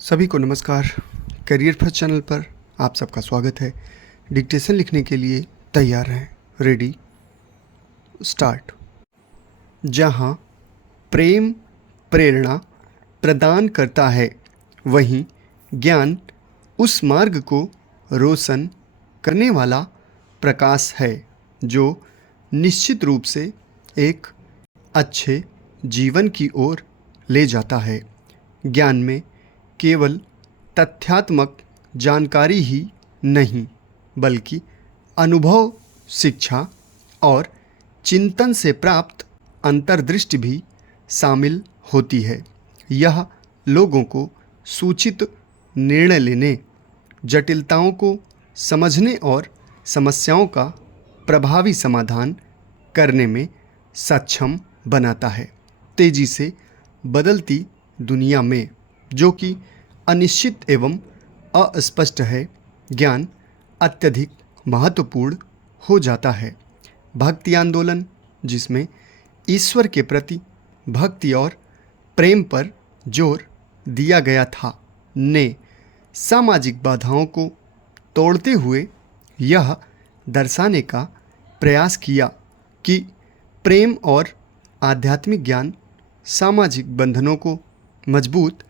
सभी को नमस्कार। करियर फर्स्ट चैनल पर आप सबका स्वागत है। डिक्टेशन लिखने के लिए तैयार रहें। Ready start. जहाँ प्रेम प्रेरणा प्रदान करता है, वहीं ज्ञान उस मार्ग को रोशन करने वाला प्रकाश है जो निश्चित रूप से एक अच्छे जीवन की ओर ले जाता है। ज्ञान में केवल तथ्यात्मक जानकारी ही नहीं, बल्कि अनुभव, शिक्षा और चिंतन से प्राप्त अंतर्दृष्टि भी शामिल होती है। यह लोगों को सूचित निर्णय लेने, जटिलताओं को समझने और समस्याओं का प्रभावी समाधान करने में सक्षम बनाता है। तेजी से बदलती दुनिया में, जो कि अनिश्चित एवं अस्पष्ट है, ज्ञान अत्यधिक महत्वपूर्ण हो जाता है। भक्ति आंदोलन, जिसमें ईश्वर के प्रति भक्ति और प्रेम पर जोर दिया गया था, ने सामाजिक बाधाओं को तोड़ते हुए यह दर्शाने का प्रयास किया कि प्रेम और आध्यात्मिक ज्ञान सामाजिक बंधनों को मजबूत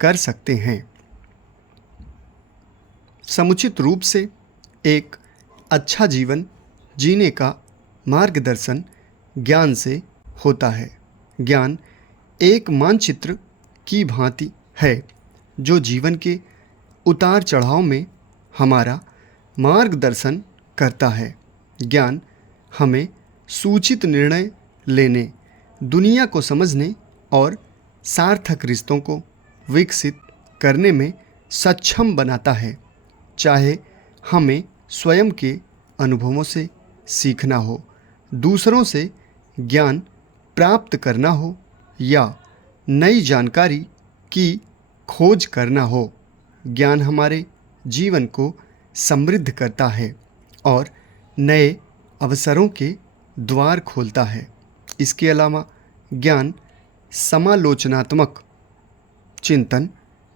कर सकते हैं। समुचित रूप से एक अच्छा जीवन जीने का मार्गदर्शन ज्ञान से होता है। ज्ञान एक मानचित्र की भांति है जो जीवन के उतार चढ़ाव में हमारा मार्गदर्शन करता है। ज्ञान हमें सूचित निर्णय लेने, दुनिया को समझने और सार्थक रिश्तों को विकसित करने में सक्षम बनाता है। चाहे हमें स्वयं के अनुभवों से सीखना हो, दूसरों से ज्ञान प्राप्त करना हो या नई जानकारी की खोज करना हो, ज्ञान हमारे जीवन को समृद्ध करता है और नए अवसरों के द्वार खोलता है। इसके अलावा ज्ञान समालोचनात्मक चिंतन,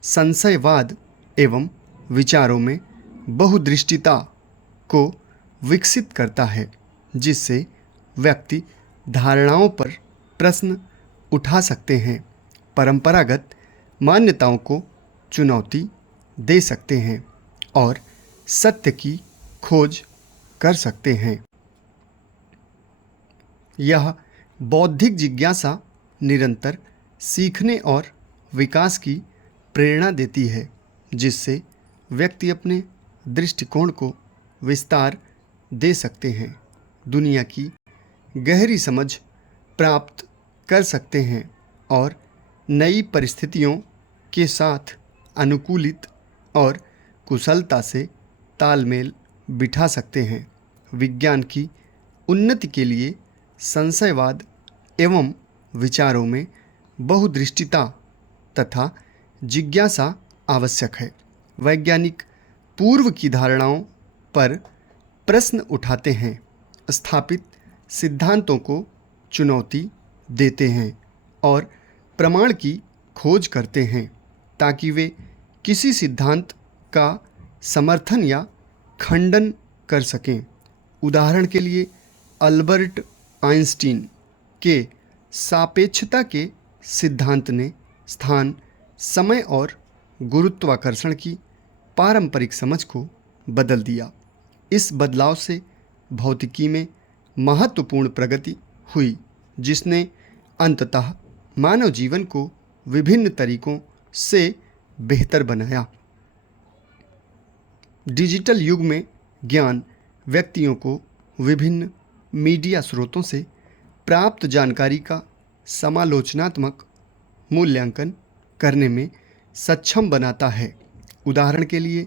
संशयवाद एवं विचारों में बहुदृष्टिता को विकसित करता है, जिससे व्यक्ति धारणाओं पर प्रश्न उठा सकते हैं, परंपरागत मान्यताओं को चुनौती दे सकते हैं और सत्य की खोज कर सकते हैं। यह बौद्धिक जिज्ञासा निरंतर सीखने और विकास की प्रेरणा देती है, जिससे व्यक्ति अपने दृष्टिकोण को विस्तार दे सकते हैं, दुनिया की गहरी समझ प्राप्त कर सकते हैं और नई परिस्थितियों के साथ अनुकूलित और कुशलता से तालमेल बिठा सकते हैं। विज्ञान की उन्नति के लिए संशयवाद एवं विचारों में बहुदृष्टिता तथा जिज्ञासा आवश्यक है। वैज्ञानिक पूर्व की धारणाओं पर प्रश्न उठाते हैं, स्थापित सिद्धांतों को चुनौती देते हैं और प्रमाण की खोज करते हैं, ताकि वे किसी सिद्धांत का समर्थन या खंडन कर सकें। उदाहरण के लिए अल्बर्ट आइंस्टीन के सापेक्षता के सिद्धांत ने स्थान, समय और गुरुत्वाकर्षण की पारंपरिक समझ को बदल दिया। इस बदलाव से भौतिकी में महत्वपूर्ण प्रगति हुई, जिसने अंततः मानव जीवन को विभिन्न तरीकों से बेहतर बनाया। डिजिटल युग में ज्ञान व्यक्तियों को विभिन्न मीडिया स्रोतों से प्राप्त जानकारी का समालोचनात्मक मूल्यांकन करने में सक्षम बनाता है। उदाहरण के लिए,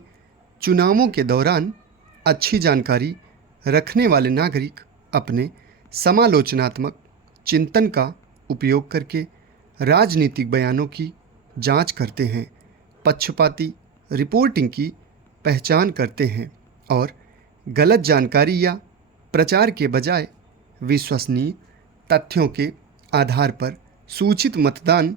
चुनावों के दौरान अच्छी जानकारी रखने वाले नागरिक अपने समालोचनात्मक चिंतन का उपयोग करके राजनीतिक बयानों की जांच करते हैं, पक्षपाती रिपोर्टिंग की पहचान करते हैं और गलत जानकारी या प्रचार के बजाय विश्वसनीय तथ्यों के आधार पर सूचित मतदान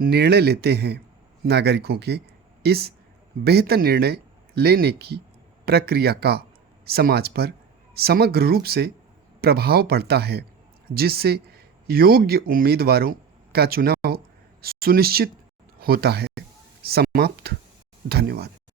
निर्णय लेते हैं। नागरिकों के इस बेहतर निर्णय लेने की प्रक्रिया का समाज पर समग्र रूप से प्रभाव पड़ता है, जिससे योग्य उम्मीदवारों का चुनाव सुनिश्चित होता है। समाप्त। धन्यवाद।